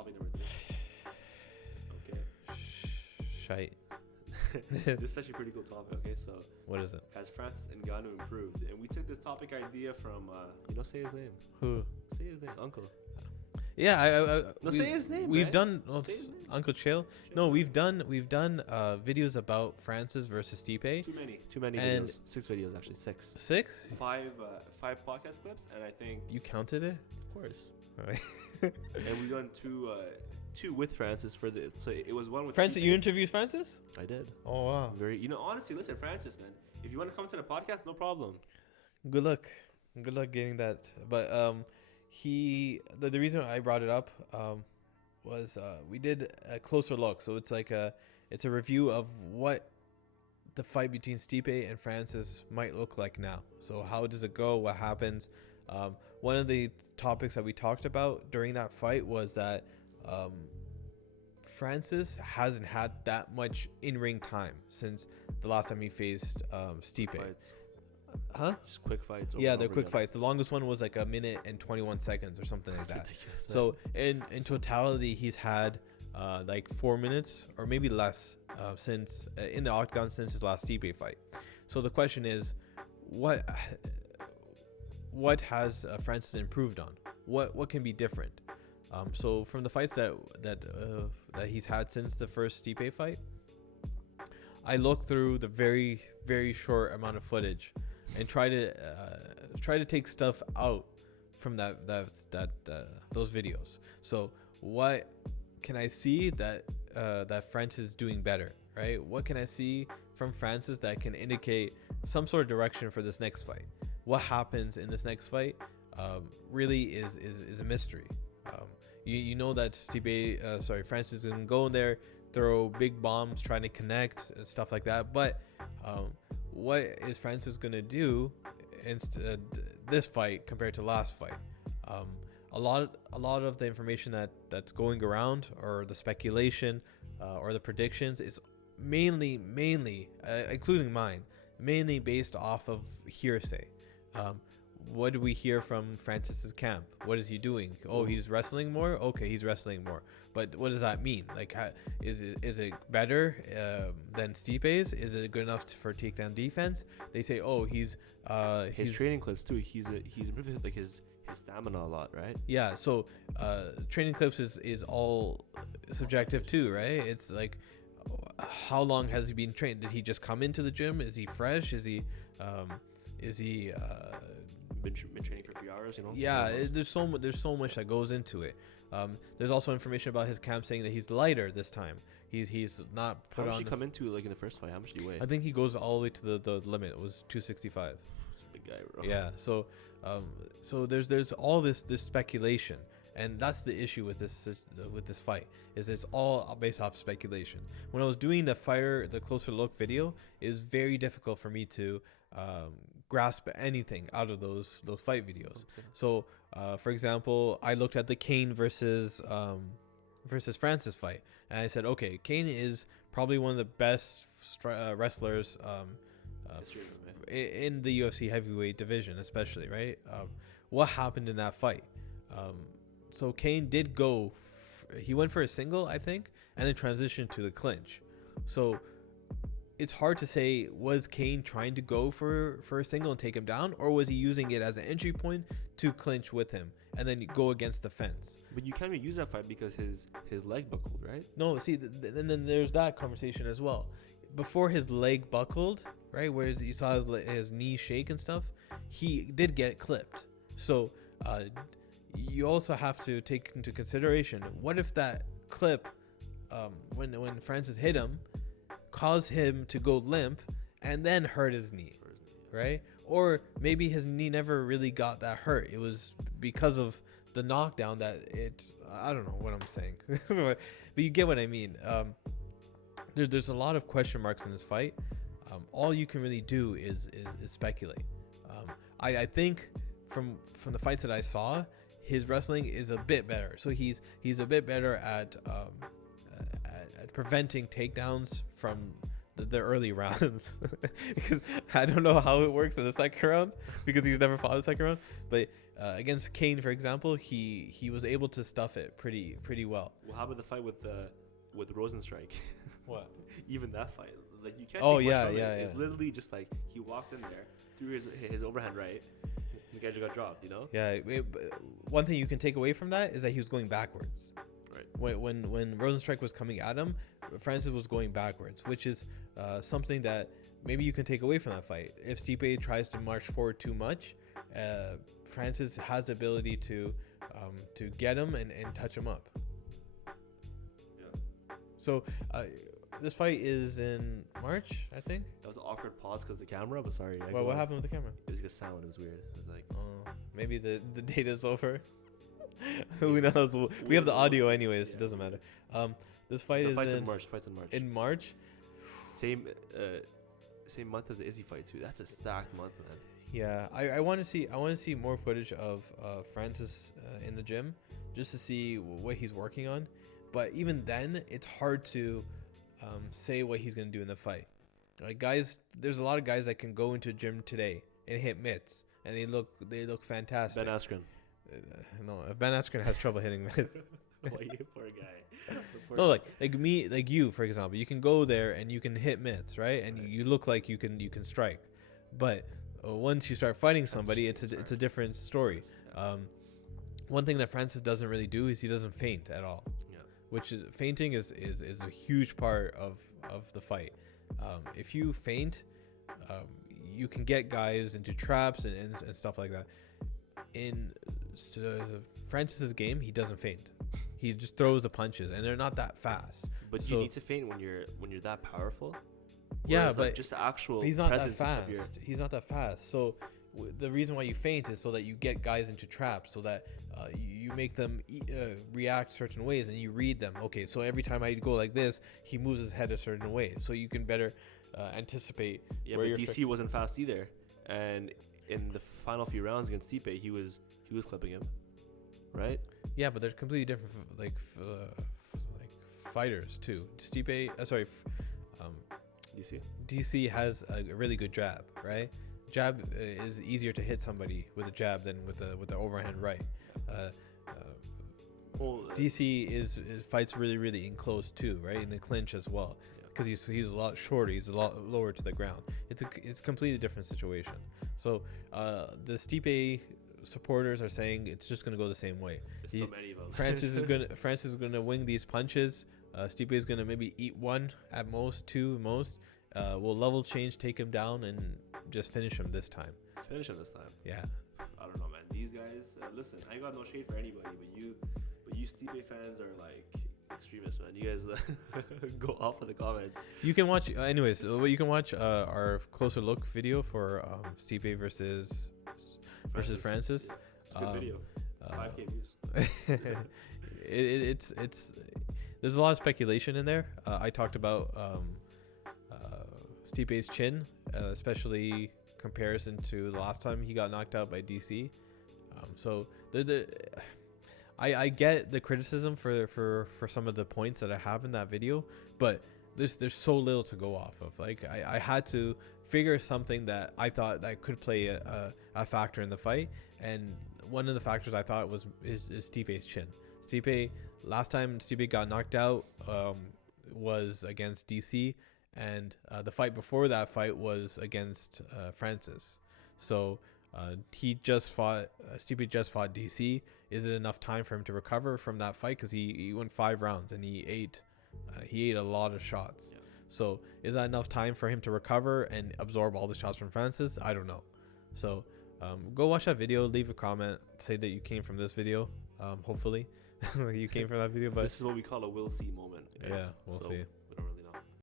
Topic number 3. Okay. Shite. This is actually a pretty cool topic. Okay, so What is it? has Francis Ngannou improved? And we took this topic idea from say his name. Who? Say his name, Uncle. Yeah, No, say his name. We've man. done Say his name. Uncle Chill. No, we've done videos about Francis versus Stipe. Too many And- videos. 6 videos actually. 6. 6? 5 podcast clips, and I think You counted it? of course. Right. And we've done two with Francis for the. So it was one with Francis, Stipe. you interviewed Francis? I did. Oh wow. Honestly, listen, Francis, man. If you want to come to the podcast, no problem. Good luck getting that. But the reason I brought it up was we did a closer look. So it's like it's a review of what the fight between Stipe and Francis might look like now. So how does it go? What happens? One of the topics that we talked about during that fight was that Francis hasn't had that much in-ring time since the last time he faced Stipe. Fights. Huh? Just quick fights. over Yeah, and they're over quick again. fights. The longest one was like 1 minute and 21 seconds or something like that. Ridiculous, man. So in totality, he's had like 4 minutes or maybe less since in the octagon since his last Stipe fight. So the question is, what has Francis improved on? What can be different? So from the fights that he's had since the first Stipe fight, I looked through the very, very short amount of footage and try to take stuff out from those videos. So what can I see that Francis is doing better, right? What can I see from Francis that can indicate some sort of direction for this next fight? What happens in this next fight really is a mystery. You know that Francis is gonna go in there, throw big bombs, trying to connect, stuff like that. But what is Francis gonna do in this fight compared to last fight? A lot of the information that's going around, or the speculation, or the predictions, is mainly, including mine, mainly based off of hearsay. What do we hear from Francis's camp? What is he doing? Oh, he's wrestling more. Okay, he's wrestling more. But what does that mean? Like, is it better than Stipe's? Is it good enough for takedown defense? They say, oh, his training clips too. He's improved like his stamina a lot, right? Yeah. So training clips is all subjective too, right? It's like, how long has he been trained? Did he just come into the gym? Is he fresh? Is he been training for a few hours, Yeah, there's so much that goes into it. There's also information about his camp saying that he's lighter this time. He's not put on. How much did he come into like in the first fight? How much did he weigh? I think he goes all the way to the limit. It was 265. He's a big guy, bro. Yeah. So there's all this speculation, and that's the issue with this fight, is it's all based off speculation. When I was doing the closer look video, it was very difficult for me to grasp anything out of those fight videos. So for example, I looked at the Kane versus Francis fight, and I said, okay, Kane is probably one of the best wrestlers in the UFC heavyweight division, especially, right? What happened in that fight? So Kane did go he went for a single, I think, and then transitioned to the clinch. So it's hard to say, was Kane trying to go for a single and take him down, or was he using it as an entry point to clinch with him and then go against the fence? But you can't even use that fight because his leg buckled, right? No, see, and then there's that conversation as well. Before his leg buckled, right, where you saw his knee shake and stuff, he did get clipped. So you also have to take into consideration, what if that clip, when Francis hit him, caused him to go limp and then hurt his knee, right? Or maybe his knee never really got that hurt. It was because of the knockdown that I don't know what I'm saying, but you get what I mean. There's a lot of question marks in this fight. All you can really do is speculate. I think from the fights that I saw, his wrestling is a bit better. So he's a bit better at preventing takedowns from the early rounds. Because I don't know how it works in the second round, because he's never fought the second round. But against Kane, for example, he was able to stuff it pretty well. Well, how about the fight with Rosenstrike? What? Even that fight, like you can't. Oh, take yeah, much from yeah, it. It's yeah. literally just like he walked in there, threw his overhand right, the guy just got dropped. You know. Yeah. One thing you can take away from that is that he was going backwards. Right. When Rosenstrike was coming at him, Francis was going backwards, which is something that maybe you can take away from that fight. If Stipe tries to march forward too much, Francis has the ability to get him and touch him up. Yeah. So this fight is in March, I think. That was an awkward pause because the camera. But sorry. Well, what happened with the camera? It was just sound. It was weird. It was like. Maybe the date is over. Who knows? We have the audio anyways. Yeah. It doesn't matter. This fight is in March. Fight's in March. In March. Same month as the Izzy fight too. That's a stacked month, man. Yeah, I want to see more footage of Francis in the gym, just to see what he's working on. But even then, it's hard to say what he's gonna do in the fight. Like guys, there's a lot of guys that can go into a gym today and hit mitts, and they look fantastic. Ben Askren. No, Ben Askren has trouble hitting mitts. Oh, you poor guy. No, like me, like you, for example, you can go there and you can hit mitts, right? And you look like you can strike, but once you start fighting somebody, it's a different story. One thing that Francis doesn't really do is he doesn't feint at all. Yeah. Which is fainting is a huge part of the fight. If you feint, you can get guys into traps and stuff like that. In Francis's game, he doesn't feint. He just throws the punches, and they're not that fast. But you need to feint when you're that powerful. Yeah, whereas, but like, just the actual. He's not that fast. He's not that fast. So the reason why you feint is so that you get guys into traps, so that you make them react certain ways, and you read them. Okay, so every time I go like this, he moves his head a certain way, so you can better anticipate. Yeah, where but DC wasn't fast either, and in the final few rounds against Stipe, he was clipping him, right? Yeah, but they're completely different, like fighters too. Stipe, DC has a really good jab, right? Jab is easier to hit somebody with a jab than with the overhand right. DC fights really in close too, right? In the clinch as well, because he's a lot shorter, he's a lot lower to the ground. It's a completely different situation. So the Stipe supporters are saying it's just gonna go the same way. There's so many of them. Francis is gonna wing these punches. Stipe is gonna maybe eat one at most, two at most. Will level change, take him down, and just finish him this time. Yeah. I don't know, man. These guys, listen, I got no shade for anybody, but you Stipe fans are like extremists, man. You guys go off in the comments. You can watch, anyways. You can watch our closer look video for Stipe versus Francis. It's a good video. 5K views. It's there's a lot of speculation in there. I talked about Stipe's chin, especially comparison to the last time he got knocked out by DC. So I get the criticism for some of the points that I have in that video, but there's so little to go off of. Like I had to figure something that I thought that could play a factor in the fight, and one of the factors I thought is Stipe's chin. Last time Stipe got knocked out was against DC, and the fight before that fight was against Francis. So Stipe just fought DC. Is it enough time for him to recover from that fight? Because he went 5 rounds and he ate a lot of shots. Yeah. So is that enough time for him to recover and absorb all the shots from Francis? I don't know. So go watch that video, leave a comment, say that you came from this video. Hopefully you came from that video. But this is what we call a we'll see moment. Yeah, we'll see.